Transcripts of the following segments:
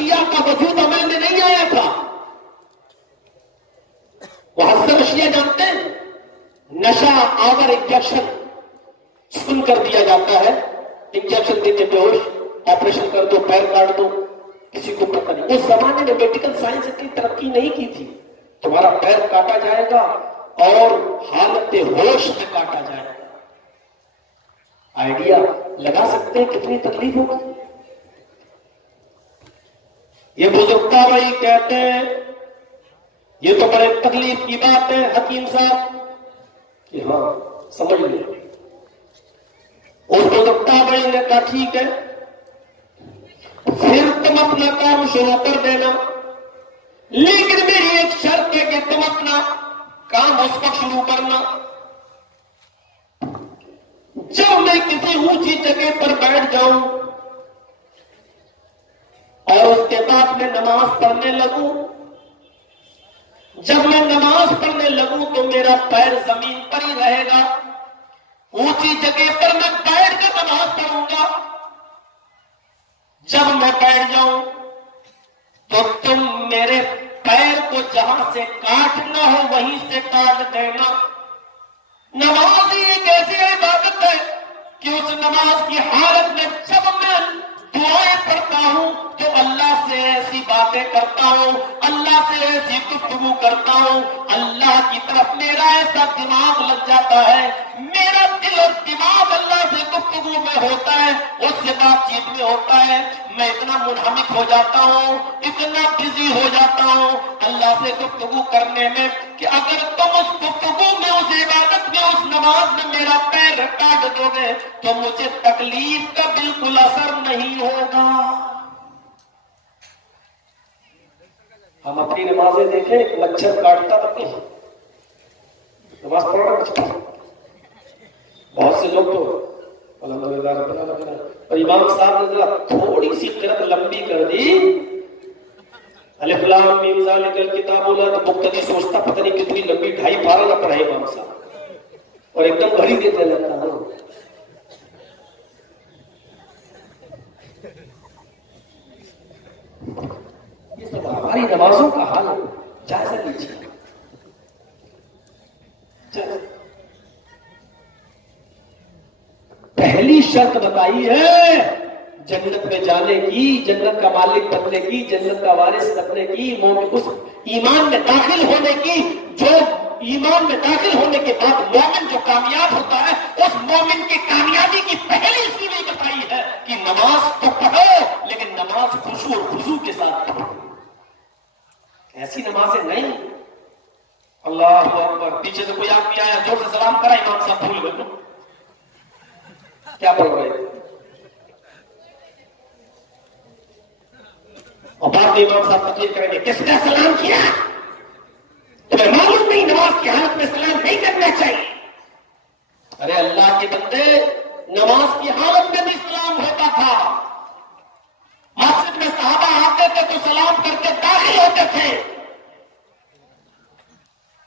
اشیاء کا وجود عمل میں نہیں آیا تھا. محذر اشیاء جانتے ہیں؟ نشہ آور انجیکشن سن کر دیا جاتا ہے، انجیکشن دے کے بیہوش، آپریشن کر دو، پیر کاٹ دو، کسی کو پتہ نہیں. اس زمانے میں میڈیکل سائنس اتنی ترقی نہیں کی تھی. تمہارا پیر کاٹا جائے گا اور حالت ہوش میں کاٹا جائے گا. آئیڈیا لگا سکتے ہیں کتنی تکلیف ہوگی. یہ بزرگتا بھائی کہتے ہیں یہ تو بڑے تکلیف کی بات ہے حکیم صاحب کہ ہاں سمجھ لیں. اس بزرگتا بھائی نے کہا ٹھیک ہے پھر تم اپنا کام شروع کر دینا، لیکن میری ایک شرط ہے کہ تم اپنا کام اس وقت شروع کرنا جب میں کسی اونچی جگہ پر بیٹھ جاؤں اور اس کے بعد میں نماز پڑھنے لگوں. جب میں نماز پڑھنے لگوں تو میرا پیر زمین پر ہی رہے گا، اونچی جگہ پر میں بیٹھ کر نماز پڑھوں گا. جب میں بیٹھ جاؤں تو تم میرے پیر کو جہاں سے کاٹنا ہو وہیں سے کاٹ دینا. نماز ہی ایک ایسی عبادت ہے کہ اس نماز کی حالت میں جب میں دعائیں پڑھتا ہوں تو اللہ سے ایسی باتیں کرتا ہوں، اللہ سے ایسی گفتگو کرتا ہوں، اللہ کی طرف میرا ایسا دماغ لگ جاتا ہے، میرا دل اور دماغ اللہ سے گفتگو میں ہوتا ہے، اس سے بات چیت میں ہوتا ہے. میں اتنا منہمک ہو جاتا ہوں، اتنا بزی ہو جاتا ہوں اللہ سے گفتگو کرنے میں کہ اگر تم اس گفتگو میں، اس عبادت میں، اس نماز میں میرا پیر کاٹ دو گے تو مجھے تکلیف کا بالکل اثر نہیں ہوگا. ہم اپنی نمازیں دیکھیں، مچھر کاٹتا تک نہیں، نماز پڑھ رہا مچھر. بہت سے لوگ تو الحمدللہ رب العالمین، اور امام صاحب نے ذرا تھوڑی سی قرأت لمبی کر دی، الف لام میم ذالک الکتاب لا، تو مقتدی سوچتا پتہ نہیں کتنی لمبی 2.5 پارہ نہ پڑھے امام صاحب، اور ایک دم گھڑی دیتے رہتا ہوں. یہ سب ہماری نمازوں کا حال ہے، جائزہ لیجیے. پہلی شرط بتائی ہے جنت میں جانے کی، جنت کا مالک بننے کی، جنت کا وارث بننے کی، اس ایمان میں داخل ہونے کی. جو ایمان میں داخل ہونے کے بعد مومن جو کامیاب ہوتا ہے، اس مومن کی کامیابی کی پہلی سیڑھی بتائی ہے کہ نماز تو پڑھو لیکن نماز خشوع اور خضوع کے ساتھ پڑھو. ایسی نمازیں نہیں. اللہ اکبر، پیچھے سے کوئی آدمی آیا زور سے سلام کرا، امام صاحب بھول گئے کیا پڑھ رہے ہیں، اور بعد میں امام صاحب تقریر کریں گے کس نے سلام کیا؟ تمہیں معلوم نہیں نماز کی حالت میں سلام نہیں کرنا چاہیے. ارے اللہ کے بندے، نماز کی حالت میں بھی سلام ہوتا تھا. مسجد میں صحابہ آتے تھے تو سلام کر کے داخل ہوتے تھے.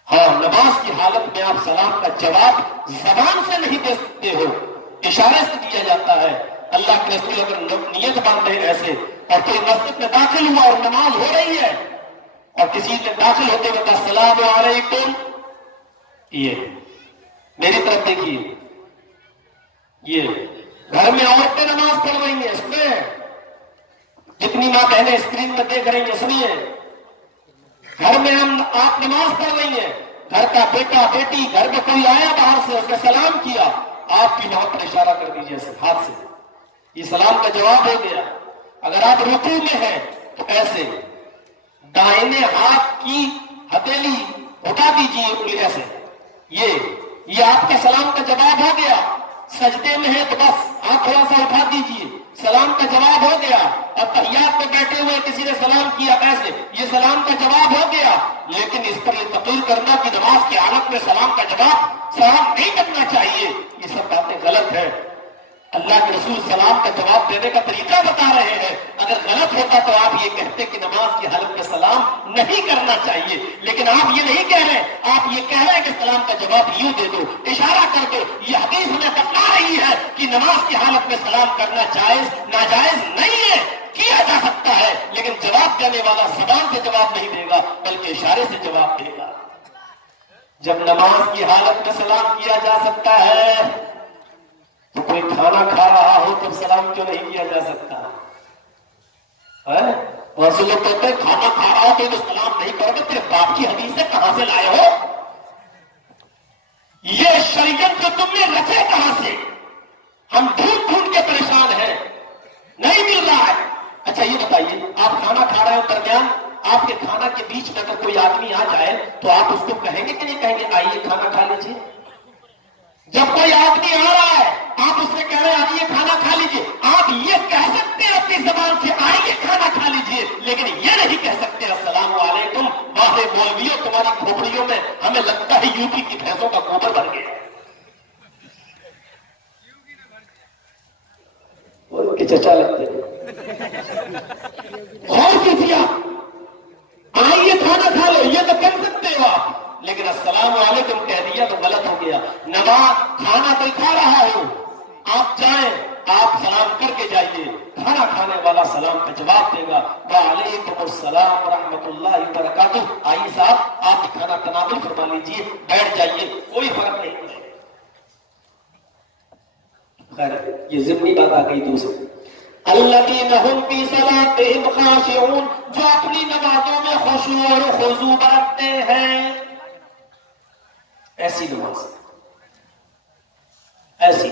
ہاں، نماز کی حالت میں آپ سلام کا جواب زبان سے نہیں دے سکتے ہو، اشارے سے دیا جاتا ہے. اللہ کے رسول اگر نیت باندھے ایسے، اور کوئی مسجد میں داخل ہوا اور نماز ہو رہی ہے اور کسی نے داخل ہوتے ہوئے کہا السلام علیکم، یہ میری طرف دیکھیے، یہ گھر میں عورتیں نماز پڑھ رہی ہیں، اس میں جتنی ماں بہنیں اسکرین میں دیکھ رہی ہیں سنیے، گھر میں آپ نماز پڑھ رہی ہیں، گھر کا بیٹا بیٹی، گھر میں کوئی آیا باہر سے، اس نے سلام کیا، آپ بھی وہاں پر اشارہ کر دیجیے ہاتھ سے، یہ سلام کا جواب ہو گیا. اگر آپ رکوع میں ہیں تو ایسے دائنے ہاتھ کی ہتھیلی اٹھا دیجیے انگلیاں سے، یہ آپ کا سلام کا جواب ہو گیا. سجدے میں ہے تو بس ہاتھ تھوڑا سا اٹھا دیجیے، سلام کا جواب ہو گیا. اب تحیات میں بیٹھے ہوئے کسی نے سلام کیا ایسے، یہ سلام کا جواب ہو گیا. لیکن اس پر یہ تقریر کرنا کہ نماز کی حالت میں سلام کا جواب سلام نہیں کرنا چاہیے، یہ سب باتیں غلط ہے. اللہ کے رسول سلام کا جواب دینے کا طریقہ بتا رہے ہیں. اگر غلط ہوتا تو آپ یہ کہتے کہ نماز کی حالت میں سلام نہیں کرنا چاہیے، لیکن آپ یہ نہیں کہہ رہے، آپ یہ کہہ رہے ہیں کہ سلام کا جواب یوں دے دو، اشارہ کر دو. یہ حدیث ہمیں بتا رہی ہے کہ نماز کی حالت میں سلام کرنا جائز ناجائز نہیں ہے، کیا جا سکتا ہے لیکن کرنے والا زبان سے جواب نہیں دے گا بلکہ اشارے سے جواب دے گا. جب نماز کی حالت میں سلام کیا جا سکتا ہے تو کوئی کھانا کھا رہا ہو تب سلام کیوں نہیں کیا جا سکتا؟ بہت سے لوگ کہتے ہیں کھانا کھا رہا ہو تو سلام نہیں کرو گے، تیرے باپ کی حدیثیں کہاں سے لائے ہو؟ یہ شریعت جو تم نے رچے کہاں سے؟ ہم ڈھونڈ ڈھونڈ کے پریشان ہیں، نہیں مل رہا ہے. اچھا یہ بتائیے، آپ کھانا کھا رہے ہو، درمیان آپ کے کھانا کے بیچ میں اگر کوئی آدمی آ جائے تو آپ اس کو کہیں گے کہ نہیں کہیں گے آئیے کھانا کھا لیجیے؟ جب کوئی آدمی آ رہا ہے آپ اس سے کہہ رہے ہیں آئیے کھانا کھا لیجیے، آپ یہ کہہ سکتے ہیں اپنی زبان سے آئیے کھانا کھا لیجیے، لیکن یہ نہیں کہہ سکتے السلام علیکم واہ مولویوں تمہاری کھوپڑیوں میں ہمیں لگتا ہے یو پی کی بھینسوں کا گوبر بھر گیا. کہ چچا لگتے ہیں. غور کیجیے، آئیے کھانا کھا لو یہ تو کر سکتے ہو آپ، لیکن السلام علیکم کہہ دیا تو غلط ہو گیا. نماز کھانا کوئی کھا رہا ہو، آپ جائیں آپ سلام کر کے جائیے، کھانا کھانے والا سلام کا جواب دے گا وعلیکم السلام ورحمۃ اللہ وبرکاتہ. آئیے صاحب آپ کھانا تناول فرما لیجیے، بیٹھ جائیے، کوئی فرق نہیں پڑے. خیر یہ ضمنی بات آ گئی. دوسری الذین هم فی صلاتہم خاشعون، جو اپنی نمازوں میں خشوع اور خضوع برتتے ہیں. ایسی نماز، ایسی.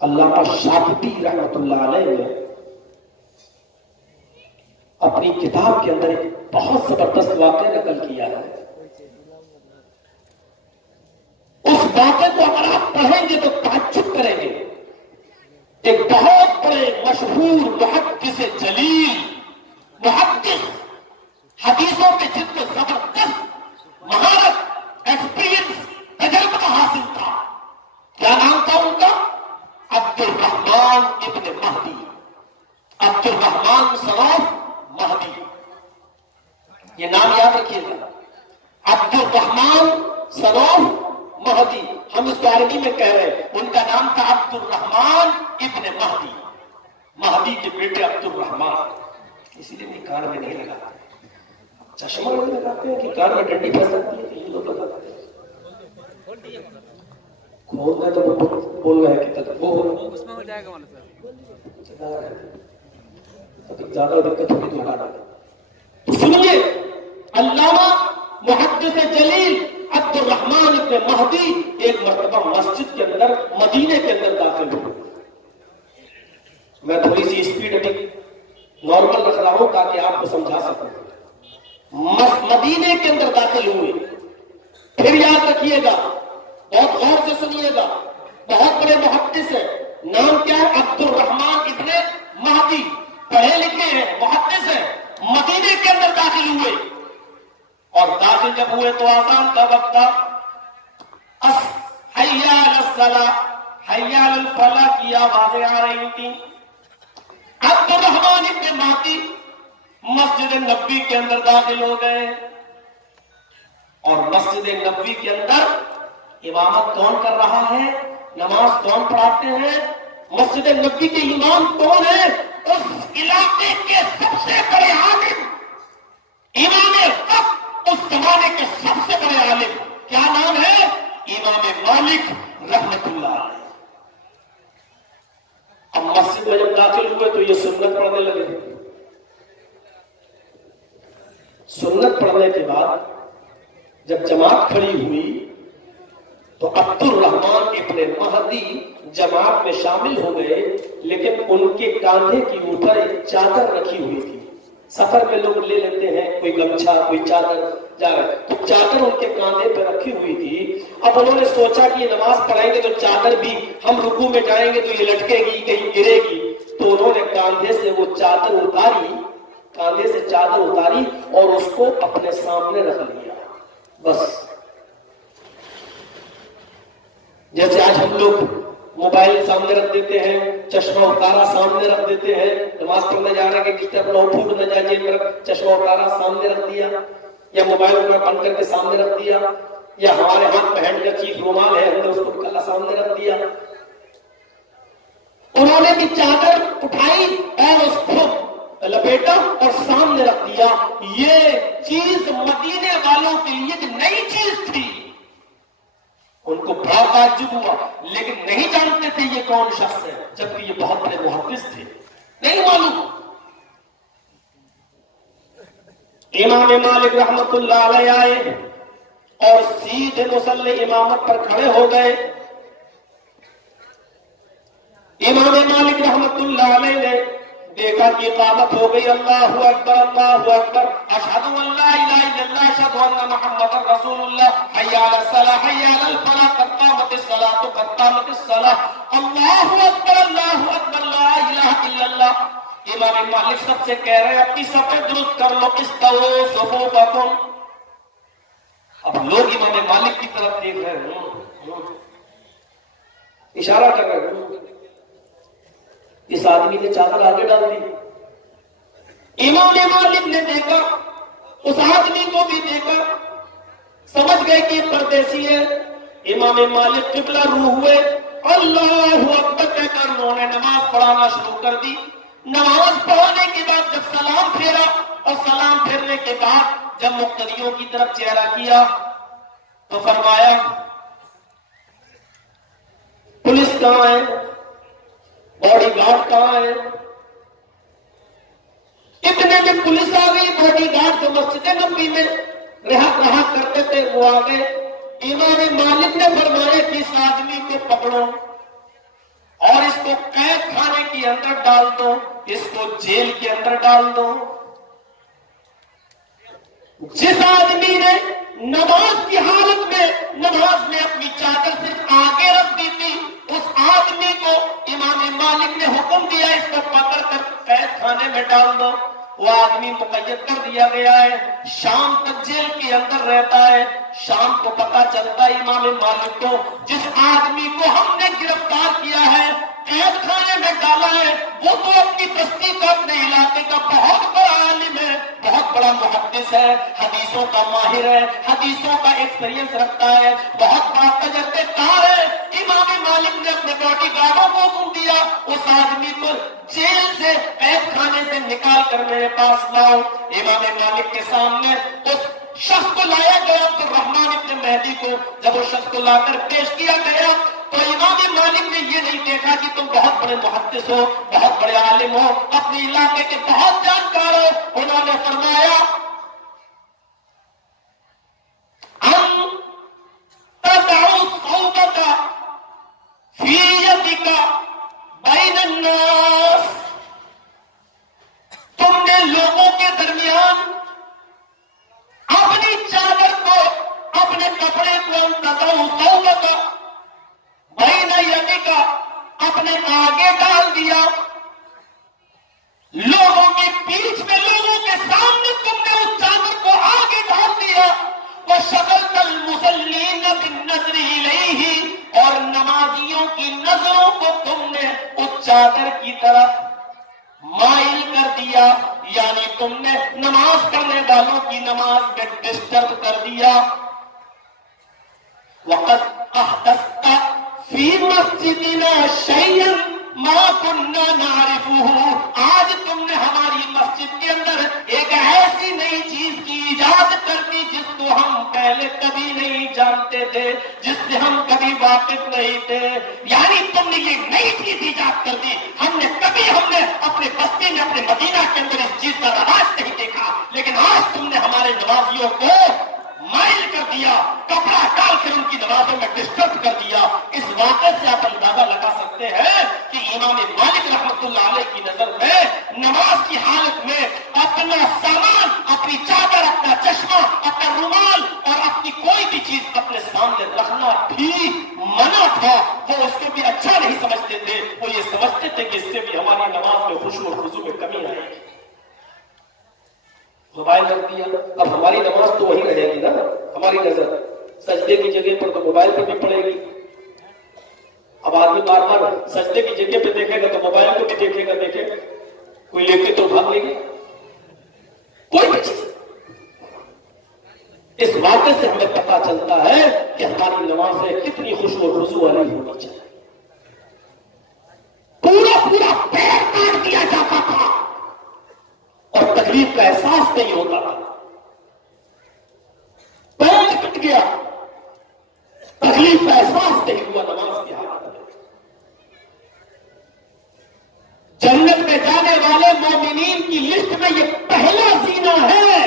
علامہ شاطبی رحمۃ اللہ علیہ نے اپنی کتاب کے اندر ایک بہت زبردست واقعہ نقل کیا ہے. اس واقعے کو اگر آپ پڑھیں گے تو تعجب کریں گے. ایک بہت بڑے مشہور محدث جلیل، محدث، حدیثوں کے جن کو زبردست مہارت، ایکسپیرینس، تجربہ حاصل تھا. کیا نام تھا ان کا؟ عبد الرحمن ابن مہدی، عبد الرحمن صنوف مہدی. یہ نام یاد رکھیے گا، عبد الرحمن صنوف مہدی. ہم اس کو عربی میں کہہ رہے ہیں، ان کا نام تھا عبد الرحمن ابن مہدی، مہدی کے بیٹے عبد الرحمن. اسی لیے بھی کان میں نہیں لگاتے، چشمہ نہیں لگاتے ہیں کہ کان میں ڈنڈی پھنس سکتی ہے، یہ لوگ لگاتے ہیں. کھولنا تو وہ بول رہے ہیں کہ وہ اس میں ہو جائے گا زیادہ دقت ہوگی تو لگا. سنیے، علامہ محدث جلیل عبد الرحمن ابن مہدی ایک مرتبہ مسجد کے اندر، مدینے کے اندر داخل ہوئے. میں تھوڑی سی اسپیڈ ابھی نارمل رکھ رہا ہوں تاکہ آپ کو سمجھا سکوں. مدینے کے اندر داخل ہوئے. پھر یاد رکھیے گا، بہت غور سے سنیے گا، بہت بڑے محدث ہیں. نام کیا ہے؟ عبد الرحمن ابن مہدی، پڑھے لکھے ہیں، محدث ہیں. مدینے کے اندر داخل ہوئے اور داخل جب ہوئے تو آزان کا وقت تھا. حی علی الصلاۃ، حی علی الفلاح کی آوازیں آ رہی تھیں. عبد الرحمن ابن مہدی مسجد نبوی کے اندر داخل ہو گئے اور مسجد نبوی کے اندر امامت کون کر رہا ہے؟ نماز کون پڑھاتے ہیں؟ مسجد نبوی کے امام کون ہیں؟ اس علاقے کے سب سے بڑے عالم، امام وقت، اس زمانے کے سب سے بڑے عالم. کیا نام ہے؟ امام مالک رحمت اللہ علیہ. اب مسجد میں جب داخل ہوئے تو یہ سنت پڑھنے لگے. سنت پڑھنے کے بعد جب جماعت کھڑی ہوئی تو عبد الرحمن ابن مہدی جماعت میں شامل ہو گئے، لیکن ان کے کاندھے کے اوپر ایک چادر رکھی ہوئی تھی. سفر میں لوگ لے لیتے ہیں، کوئی گمچھا، کوئی چادر، جا رہے تو چادر ان کے کاندھے پہ رکھی ہوئی تھی. اب انہوں نے سوچا کہ یہ نماز پڑھیں گے تو چادر بھی، ہم رکوع میں جائیں گے تو یہ لٹکے گی، کہیں گرے گی. تو انہوں نے کاندھے سے وہ چادر اتاری، کاندھے سے چادر اتاری اور اس کو اپنے سامنے رکھ لیا. بس جیسے آج ہم لوگ موبائل سامنے رکھ دیتے ہیں، چشمہ اتارا سامنے رکھ دیتے ہیں، نماز پڑھنے جا رہے ہیں کہ ڈسٹرب نہ ہو، پھوٹ نہ جائے، جیب میں چشمہ اتارا سامنے رکھ دیا، یا موبائل بند کر کے سامنے رکھ دیا، یا ہمارے ہاتھ میں ہینڈ کرچیف رومال ہے، ہم نے اس کو نکالا سامنے رکھ دیا. انہوں نے بھی چادر اٹھائی اور اس کو امام مالک رحمت اللہ علیہ آئے اور سیدھے مصلی امامت پر کھڑے ہو گئے. امام مالک رحمت اللہ علیہ نے دیکھا کہ اقامت ہو گئی. اللہ اکبر اللہ اکبر، اشہد ان لا الہ الا اللہ اشہد ان محمد رسول اللہ، حی علی الصلاۃ حی علی الفلاح، قد قامت الصلاۃ قد قامت الصلاۃ، اللہ اکبر لا الہ الا اللہ. امام مالک سب سے کہہ رہے ہیں اپنی صفیں درست کر لو، استووا صفوفکم. اب لوگ امام مالک کی طرف دیکھ رہے ہیں، اشارہ کر رہے ہیں. اس آدمی نے چادر آگے ڈال دی. امام مالک نے دیکھا، اس آدمی کو بھی دیکھا، سمجھ گئے کہ یہ پردیسی ہے. امام مالک قبلہ روح ہوئے، اللہ اکبر کہہ کر انہوں نے نماز پڑھانا شروع کر دی. نماز پڑھانے کے بعد جب سلام پھیرا اور سلام پھیرنے کے بعد جب مقتدیوں کی طرف چہرہ کیا تو فرمایا پولیس کہاں ہے، باڈی گارڈ کہاں ہے؟ اتنے میں پولیس آ گئی. باڈی گارڈ جو مسجد نبوی میں رہا کرتے تھے وہ آ گئے. امام مالک نے فرمایا کہ اس آدمی کو پکڑو اور اس کو قید خانے کے اندر ڈال دو، اس کو جیل کے اندر ڈال دو. جس آدمی نے نماز کی حالت میں نماز میں اپنی چادر صرف آگے رکھ دی تھی، اس آدمی کو امام مالک نے حکم دیا اس کو پکڑ کر قید خانے میں ڈال دو. وہ آدمی مقید کر دیا گیا ہے، شام تک جیل کے اندر رہتا ہے. شام کو پتا چلتا ہے امام مالک کو جس آدمی کو ہم نے گرفتار کیا ہے، قید خانے میں ڈالا ہے، وہ تو اپنی بستی کا اپنے علاقے کا بہت بڑا عالم ہے، بہت بڑا محدث ہے، حدیثوں کا ماہر ہے، حدیثوں کا ایکسپیرینس رکھتا ہے، بہت بڑا تجربے کار ہے. امام مالک نے اپنے باڈی گارڈوں کو حکم دیا اس آدمی کو جیل سے قید خانے سے نکال کر میرے پاس لاؤ. امام مالک کے سامنے اس شخص کو لایا گیا، عبد الرحمن ابن مہدی کو. جب اس شخص کو لا کر پیش کیا گیا تو امام مالک نے یہ نہیں دیکھا کہ تم بہت بڑے محدث ہو، بہت بڑے عالم ہو، اپنے علاقے کے بہت جانکار ہو. انہوں نے فرمایا فی یدک بین الناس، تم نے لوگوں کے درمیان اپنی چادر کو، اپنے کپڑے کو تضع ثوبک بین یدک اپنے آگے ڈال دیا، لوگوں کے بیچ میں، لوگوں کے سامنے تم نے اس چادر کو آگے ڈال دیا. وَشَغَلْتَ الْمُصَلِّينَ بِالنَّظْرِ إِلَيْهِ، اور نمازیوں کی نظروں کو تم نے اس چادر کی طرف مائل کر دیا، یعنی تم نے نماز پڑھنے والوں کی نماز میں ڈسٹرب کر دیا. وَقَدْ أَحْدَثْتَ فِي مَسْجِدِنَا شَيْئًا مَا كُنَّا نَعْرِفُهُ، آج تم نے ہماری مسجد کے اندر ایک ایسی نئی چیز کی ایجاد کر دی جس کو ہم پہلے کبھی نہیں جانتے تھے، جس سے ہم کبھی واقف نہیں تھے. یعنی تم نے یہ نئی چیز ایجاد کر دی، ہم نے اپنے بستی میں، اپنے مدینہ کے اندر اس چیز کا رواج نہیں دیکھا، لیکن آج تم نے ہمارے نمازیوں کو مائل کر دیا، کپڑا ڈال کر ان کی نمازوں میں ڈسٹرب کر دیا. اس واقعے سے آپ اندازہ لگا سکتے ہیں کہ امام مالک رحمت اللہ علیہ کی نظر میں نماز کی حالت میں اپنا سامان، اپنی چادر، اپنا چشمہ، اپنا رومال اور اپنی کوئی بھی چیز اپنے سامنے رکھنا بھی منع تھا. وہ اس کو بھی اچھا نہیں سمجھتے تھے، وہ یہ سمجھتے تھے کہ اس سے بھی ہماری نماز میں خشوع و خضوع میں کمی آئے گی. موبائل رکھ دیا، اب ہماری نماز تو وہی رہے گی نا. ہماری نظر سجدے کی جگہ پر تو موبائل پر بھی پڑے گی. اب آدمی بار بار سجدے کی جگہ پہ دیکھے گا تو موبائل کو بھی دیکھے گا. کوئی لے کے تو بھاگ لے گی کوئی بھی چیز. اس واقعے سے ہمیں پتا چلتا ہے کہ ہماری نمازیں کتنی خشوع و خضوع والی ہونی چاہیے. پورا پیر کاٹ دیا جاتا تھا اور تکلیف کا احساس نہیں ہوتا تھا. پیر کٹ گیا، تکلیف کا احساس نہیں ہوا نماز کی حالت میں. جنت میں جانے والے مومنین کی لسٹ میں یہ پہلا زینہ ہے